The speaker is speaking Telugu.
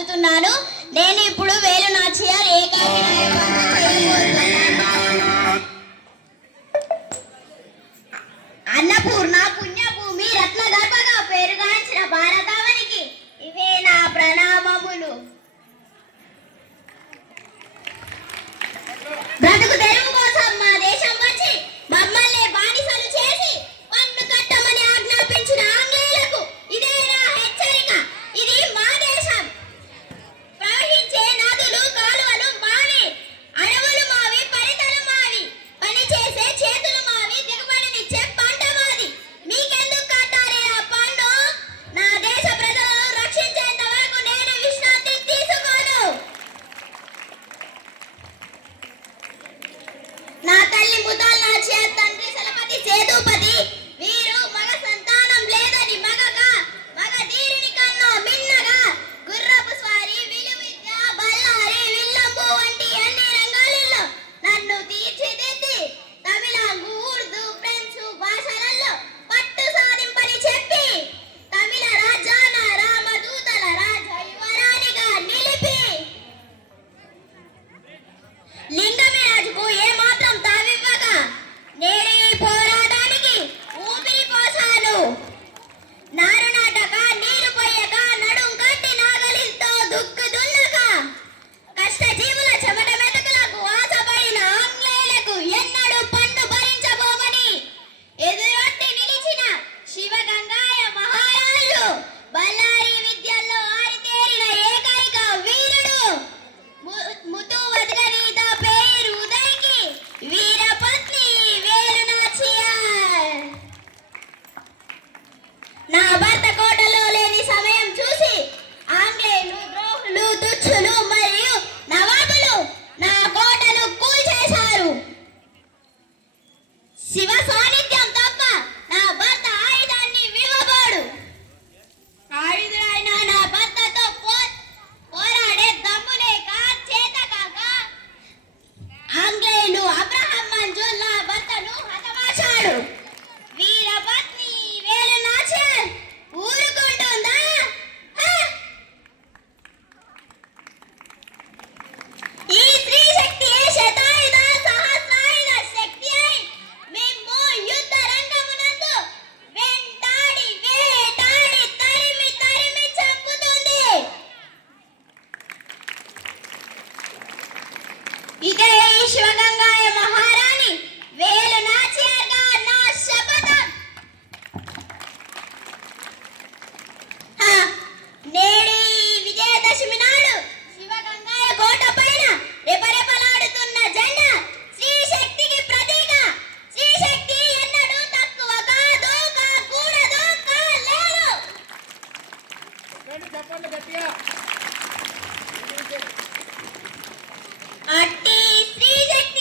చదువుతున్నాను. నేను ఇప్పుడు వేలు నాచియార్ అన్నపూర్ణ పుణ్యభూమి రత్న గర్భగా పేరుగాంచిన భారత నా భర్త కోటలో లేని సమయం చూసి ఆంగ్లేయులు ద్రోహులు తుచ్చులు మరియు నవాబులు నా కోటను కూల్చేశారు. శివ సాన్నిధ్యం తప్ప నా భర్త ఆయుధాన్ని విలువబోడు ఆయుధుడైన నా భర్తతో పోరాడే దమ్ము లేక చేత కాక ఆంగ్లేయులు అబ్రహం మంజుల్ నా భర్తను హతమార్చాడు. ఇదే శివగంగాయ మహారాణి వేలు నాచేగా నా నేడి విజయదశమి నాడు శివగంగాయ కోట పైన రెపరెపలాడుతున్న జెండా శ్రీ శక్తికి ప్రతీక. శ్రీ చెప్పండి గట్టిగా.